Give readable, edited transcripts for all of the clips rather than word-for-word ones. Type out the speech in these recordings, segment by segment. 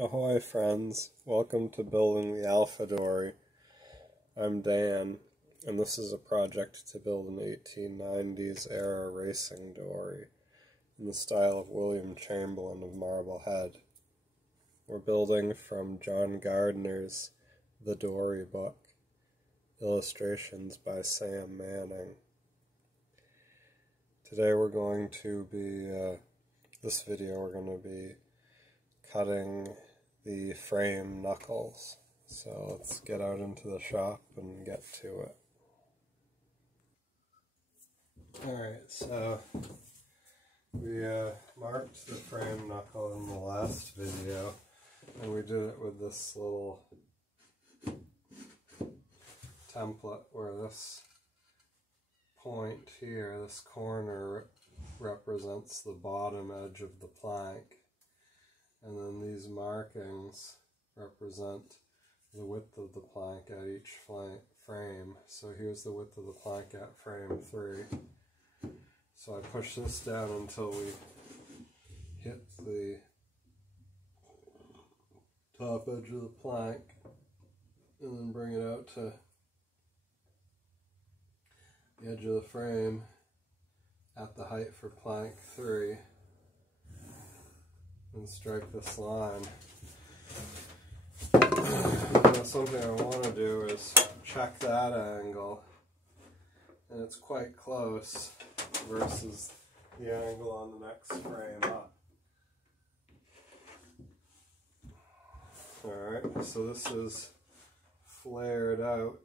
Ahoy friends, welcome to building the Alpha Dory. I'm Dan, and this is a project to build an 1890s era racing dory in the style of William Chamberlain of Marblehead. We're building from John Gardner's The Dory book, illustrations by Sam Manning. Today we're going to be, this video we're going to be cutting the frame knuckles. So let's get out into the shop and get to it. Alright, so we marked the frame knuckle in the last video, and we did it with this little template where this point here, this corner, represents the bottom edge of the plank. And then these markings represent the width of the plank at each frame. So here's the width of the plank at frame 3. So I push this down until we hit the top edge of the plank, and then bring it out to the edge of the frame at the height for plank 3. And strike this line. Now something I want to do is check that angle, and it's quite close versus the angle on the next frame up. Alright, so this is flared out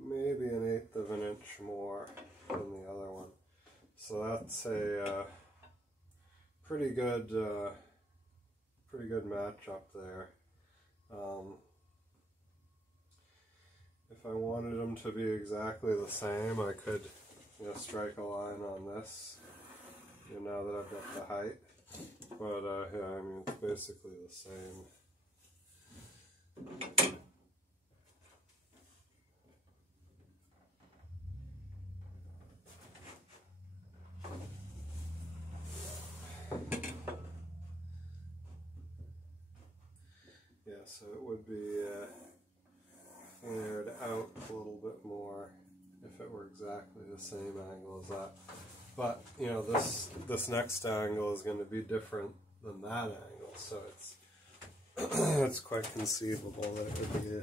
maybe 1/8 of an inch more than the other one. So that's a pretty good match up there. If I wanted them to be exactly the same, I could, strike a line on this, now that I've got the height. But yeah, I mean, it's basically the same. So it would be flared out a little bit more if it were exactly the same angle as that. But this next angle is going to be different than that angle, so it's it's quite conceivable that it would be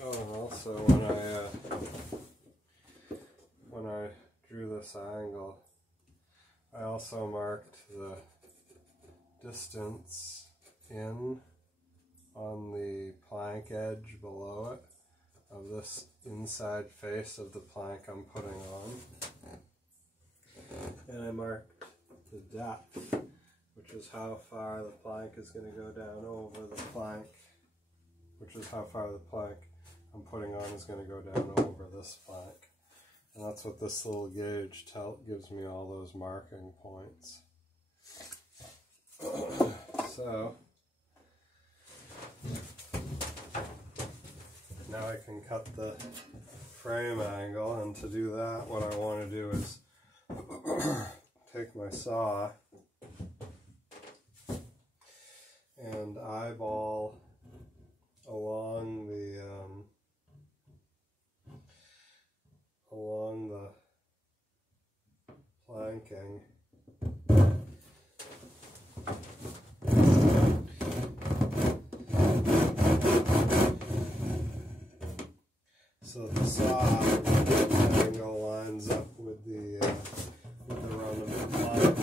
Oh, and also when I drew this angle, I also marked the distance in on the plank edge below it of this inside face of the plank I'm putting on. And I marked the depth, which is how far the plank is going to go down over the plank, which is how far the plank I'm putting on is going to go down over this plank. And that's what this little gauge gives me, all those marking points. So now I can cut the frame angle, and to do that, what I want to do is take my saw and eyeball along the planking. So the saw angle lines up with the run of the plank.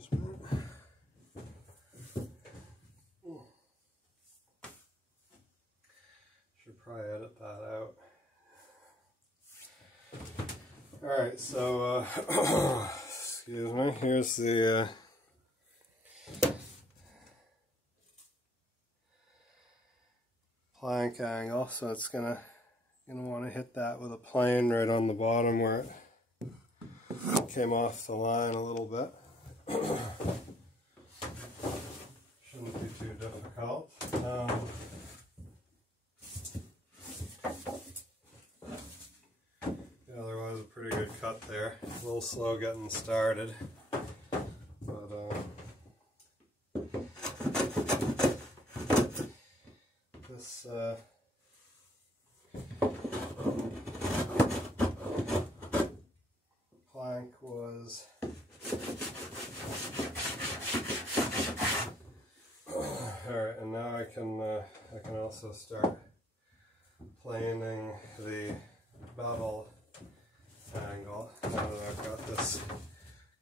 Just a minute. Should probably edit that out. Alright, so, excuse me, here's the plank angle, so it's gonna want to hit that with a plane right on the bottom where it came off the line a little bit. Shouldn't be too difficult. Otherwise a pretty good cut there. A little slow getting started, but this plank was alright, and now I can also start planing the bevel angle now that I've got this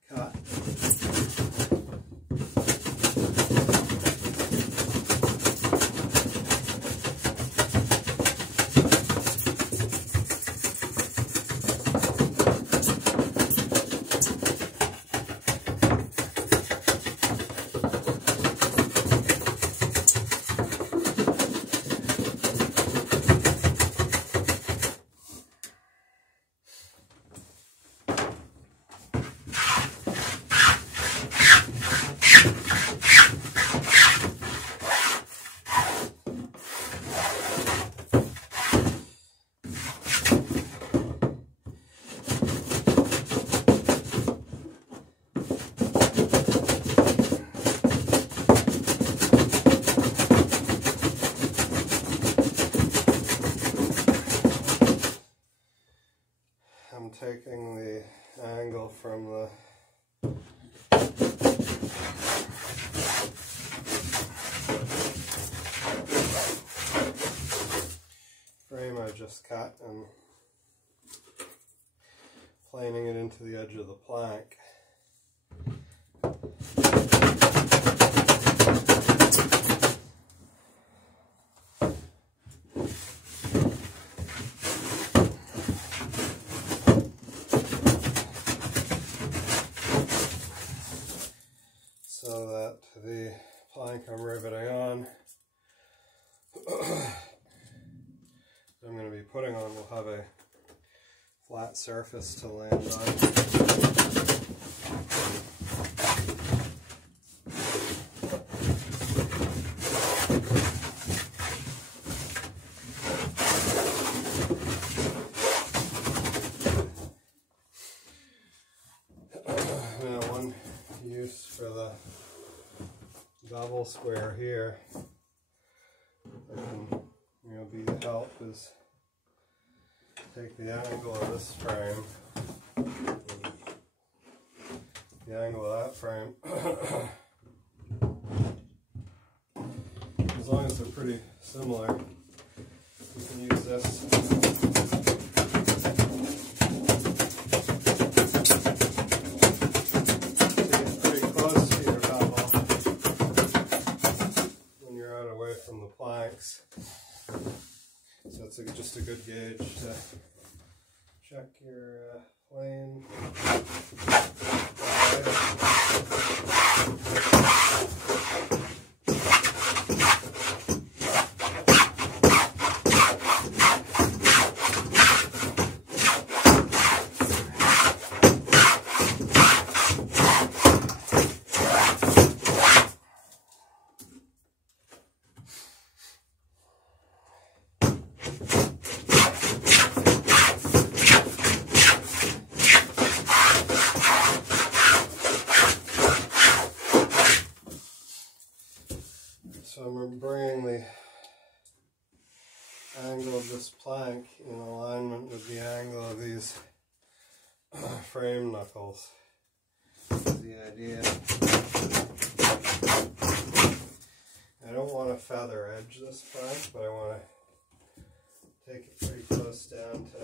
cut. I'm taking the angle from the frame I just cut and planing it into the edge of the plank. So that the plank I'm riveting on, I'm going to be putting on, will have a flat surface to land on. Now, one use for the bevel square here that can, be the help is take the angle of this frame, the angle of that frame, as long as they're pretty similar, you can use this. So it's just a good gauge to check your plane. So I'm bringing the angle of this plank in alignment with the angle of these frame knuckles. That's the idea. I don't want to feather edge this plank, but I want to take it pretty close down to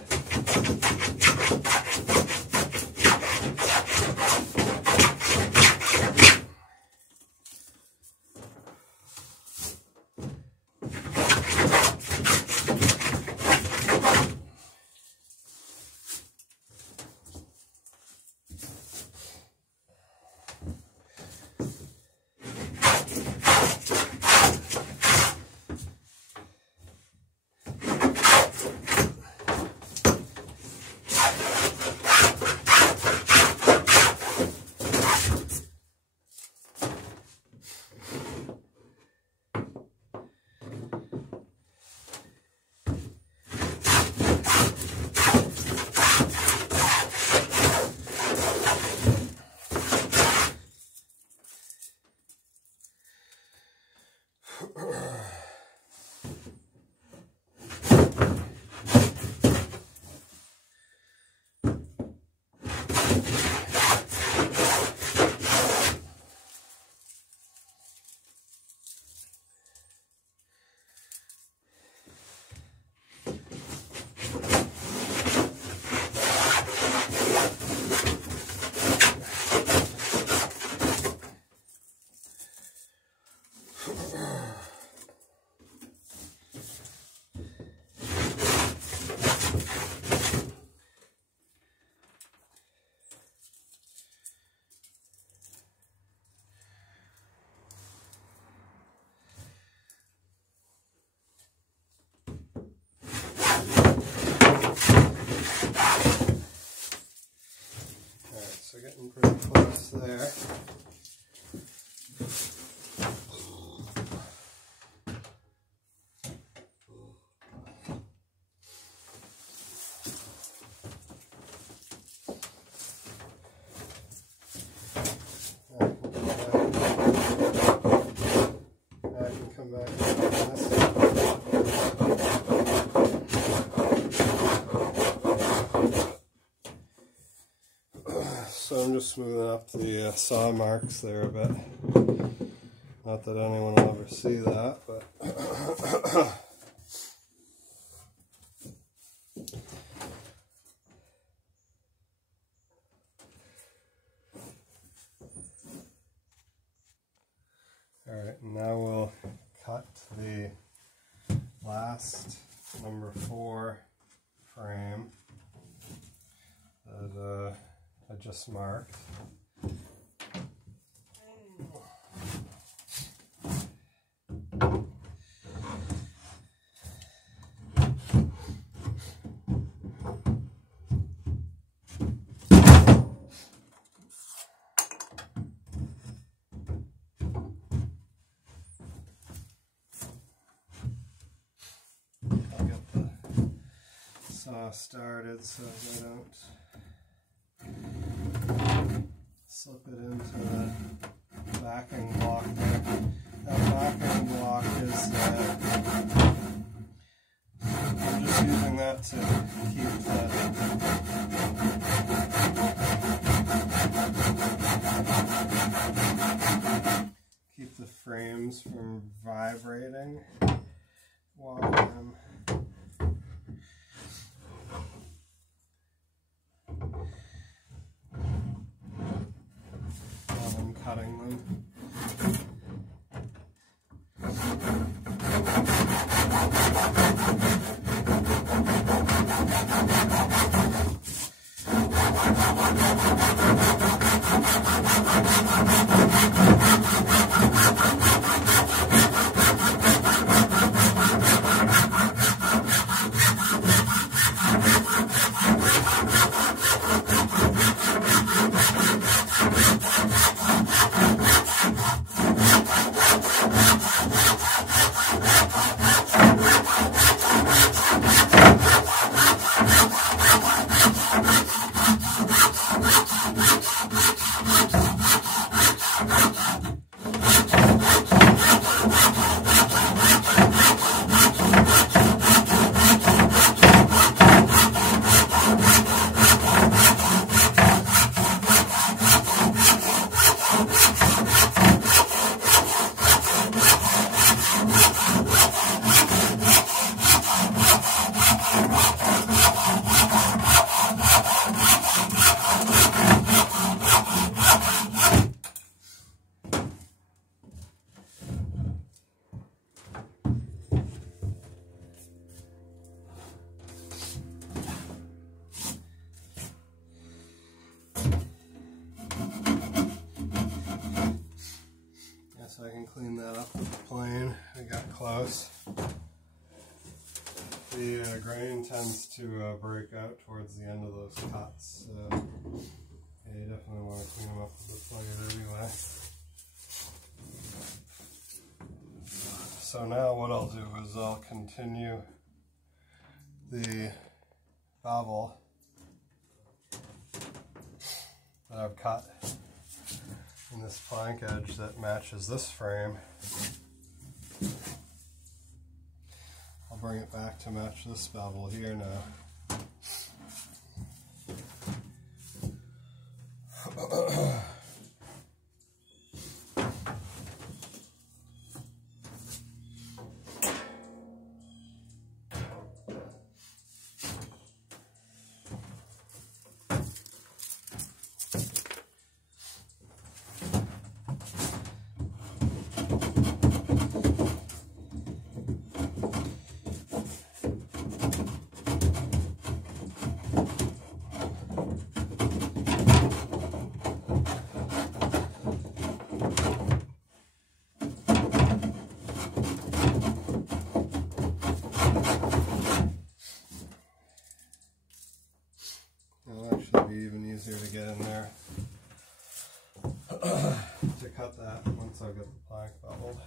So getting pretty close there. I can come back to this. So I'm just smoothing up the saw marks there a bit. Not that anyone will ever see that, but alright, now we'll cut the last number 4 frame that I just marked. I'll get the saw started so I don't slip it into the backing block there. That backing block is, I'm just using that to keep the frames from vibrating while I'm cutting them. So I can clean that up with the plane. I got close. The grain tends to break out towards the end of those cuts. Yeah, you definitely want to clean them up with the plane anyway. So now what I'll do is I'll continue the bevel that I've cut in this plank edge that matches this frame. bring it back to match this bevel here now. Easier to get in there to cut that once I get the plank beveled.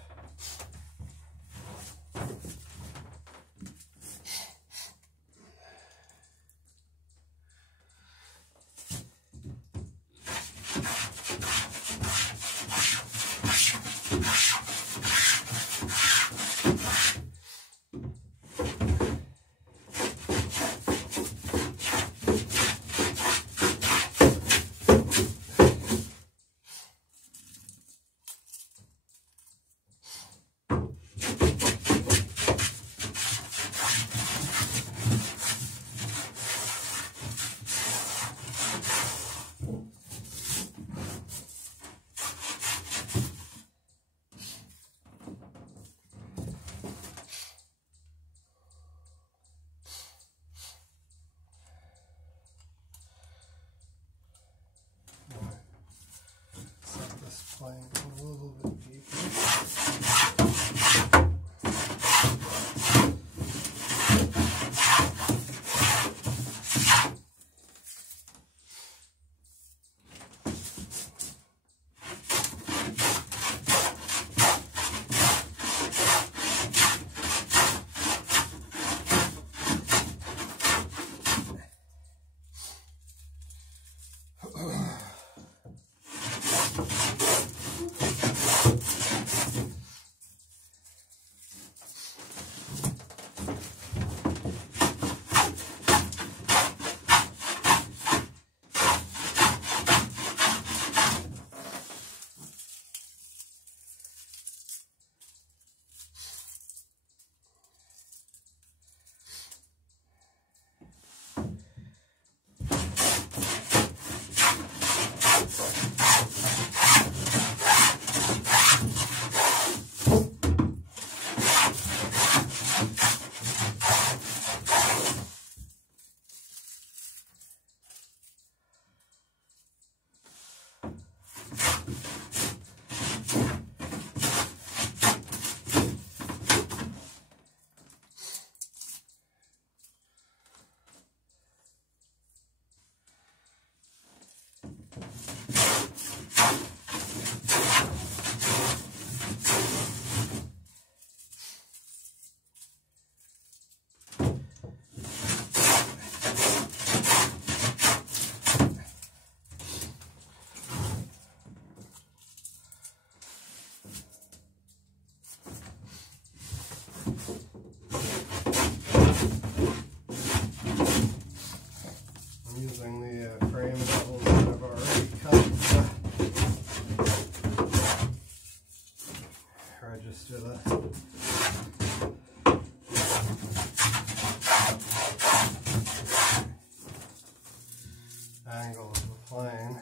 Plank a little bit deeper. Register the angle of the plane.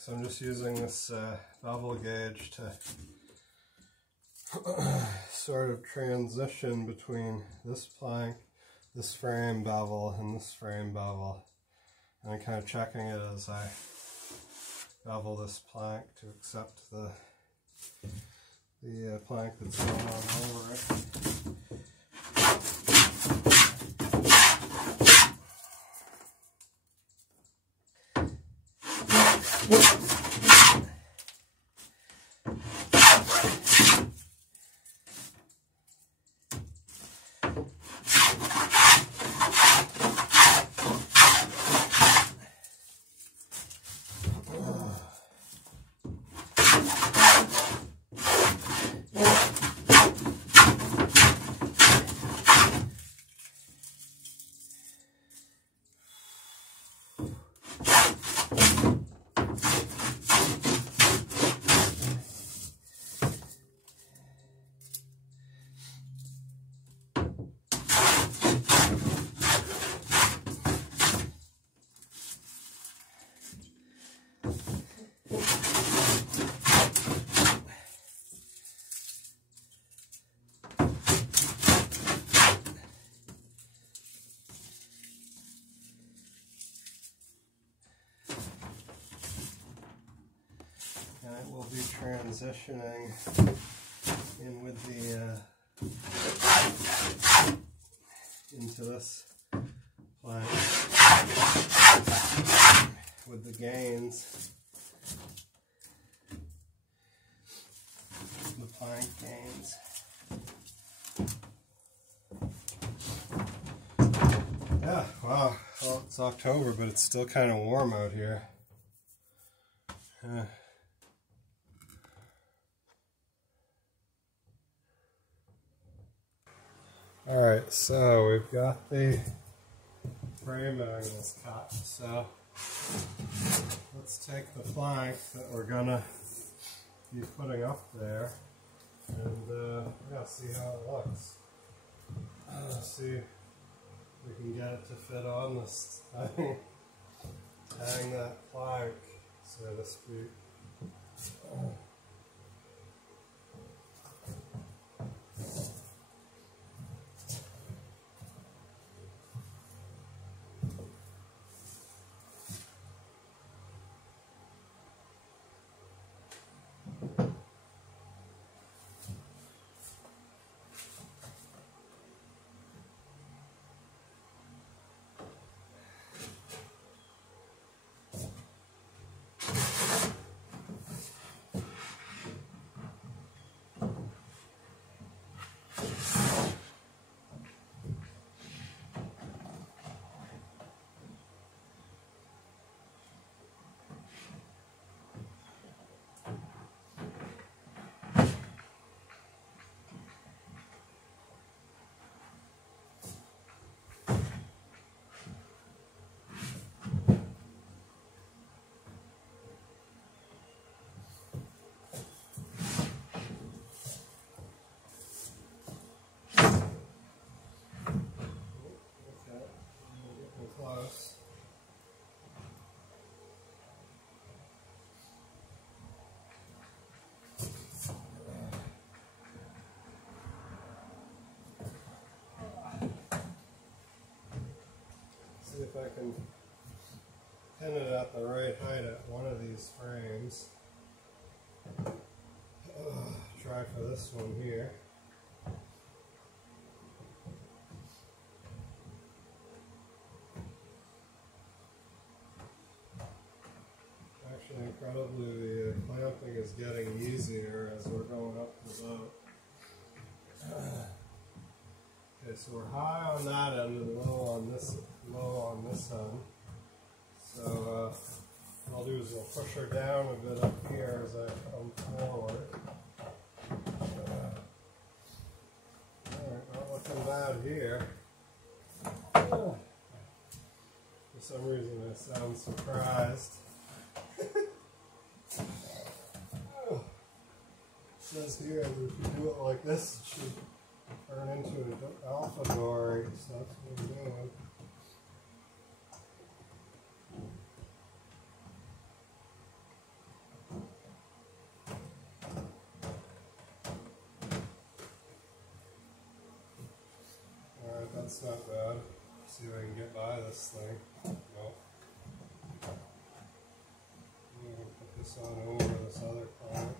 so I'm just using this bevel gauge to sort of transition between this plank, this frame bevel, and this frame bevel. And I'm kind of checking it as I bevel this plank to accept the plank that's going on over it. And it will be transitioning in with the into this plank with the gains, the plank gains. Yeah, wow. Well, it's October, but it's still kind of warm out here. Alright, so we've got the frame angles cut, so let's take the plank that we're gonna be putting up there and yeah, see how it looks. See if we can get it to fit on this thing. Hang that plank, so to speak. Close. See if I can pin it at the right height at one of these frames. Try for this one here. Actually, incredibly, the clamping is getting easier as we're going up the boat. Okay, so we're high on that end and low on this end. So what I'll do is I'll push her down a bit up here as I come forward. Alright, not looking bad here. For some reason I sound surprised. It says here that if you do it like this, it should turn into an alpha dory, so that's what we're doing. That's not bad. See if I can get by this thing. Nope. I'm going to put this on over this other plank.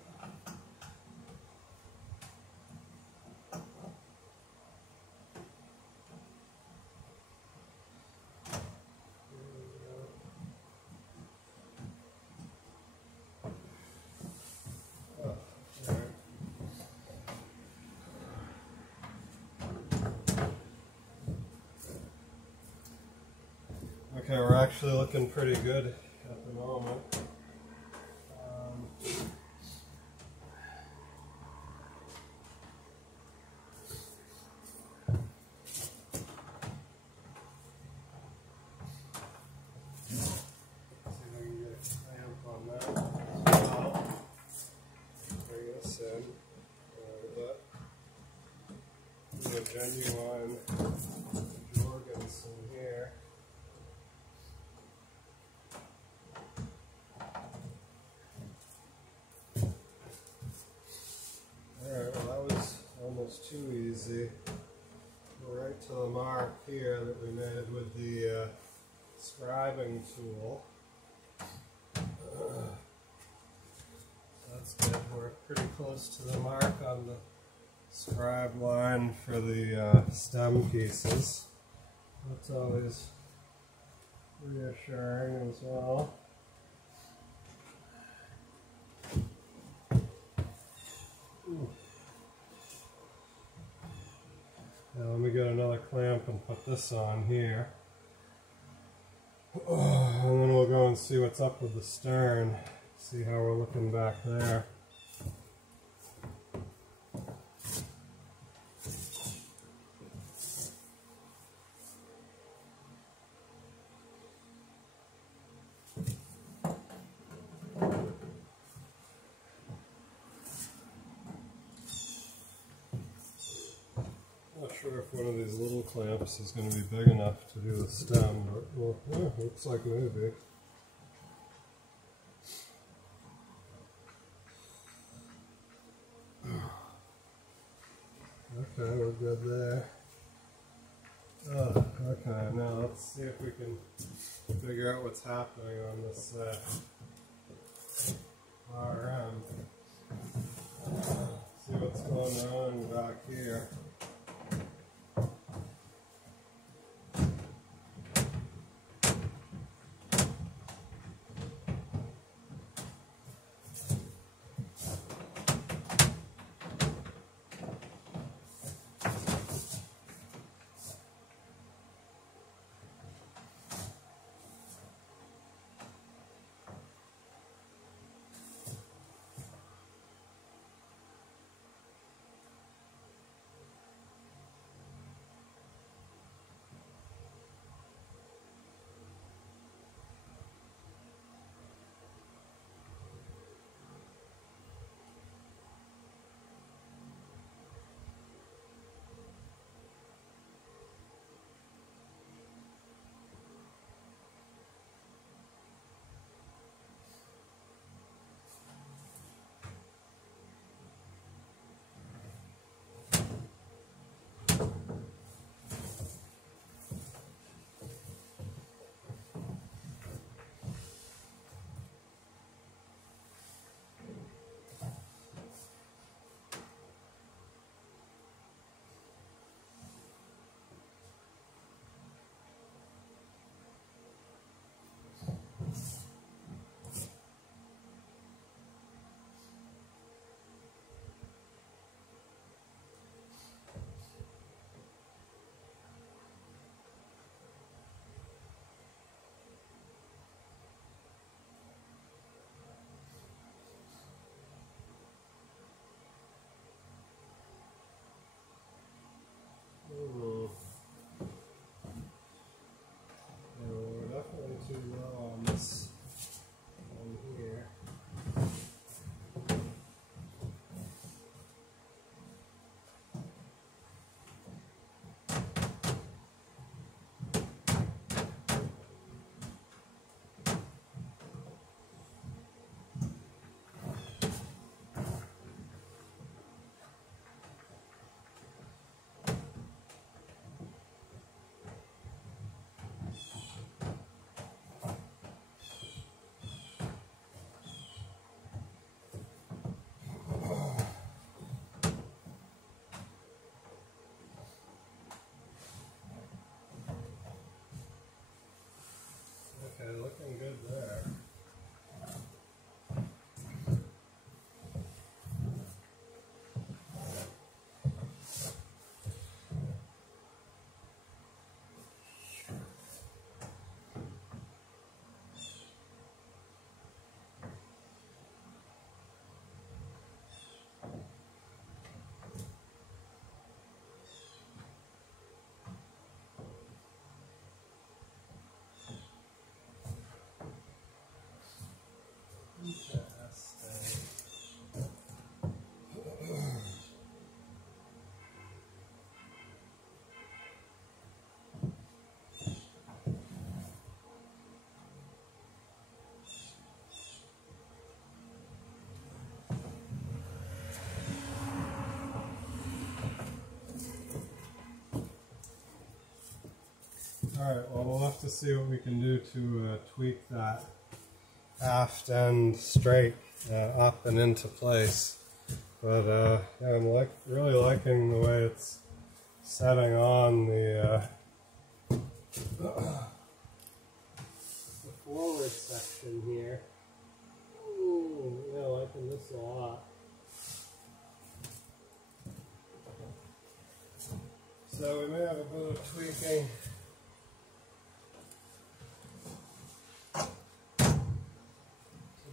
Okay, we're actually looking pretty good at the moment. See if I can get a clamp on that as well. Bring this in. A genuine Jorgensen here. Alright, well that was almost too easy. Go right to the mark here that we made with the scribing tool. That's good. We're pretty close to the mark on the scribe line for the stem pieces. That's always reassuring as well. Now let me get another clamp and put this on here. And then we'll go and see what's up with the stern. See how we're looking back there. Not sure if one of these little clamps is going to be big enough to do the stem, but well, yeah, looks like maybe. Okay, we're good there. Oh, okay, now let's see if we can figure out what's happening on this RM. See what's going on back here. Alright, well we'll have to see what we can do to tweak that aft end straight up and into place. But yeah, I'm really liking the way it's setting on the forward section here. Ooh, yeah, liking this a lot. So we may have a bit of tweaking to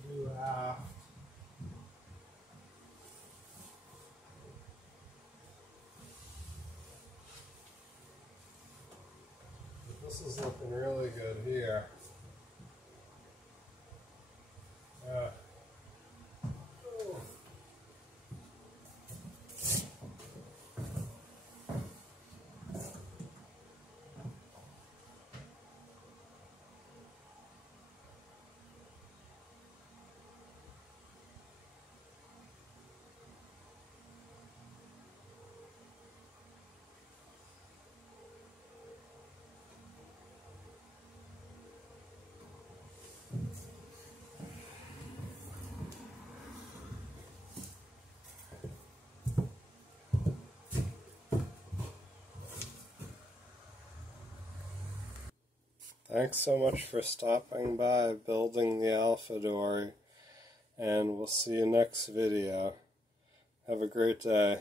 do aft. But this is looking really good here. Thanks so much for stopping by building the Alpha Dory, and we'll see you next video. Have a great day.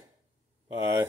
Bye.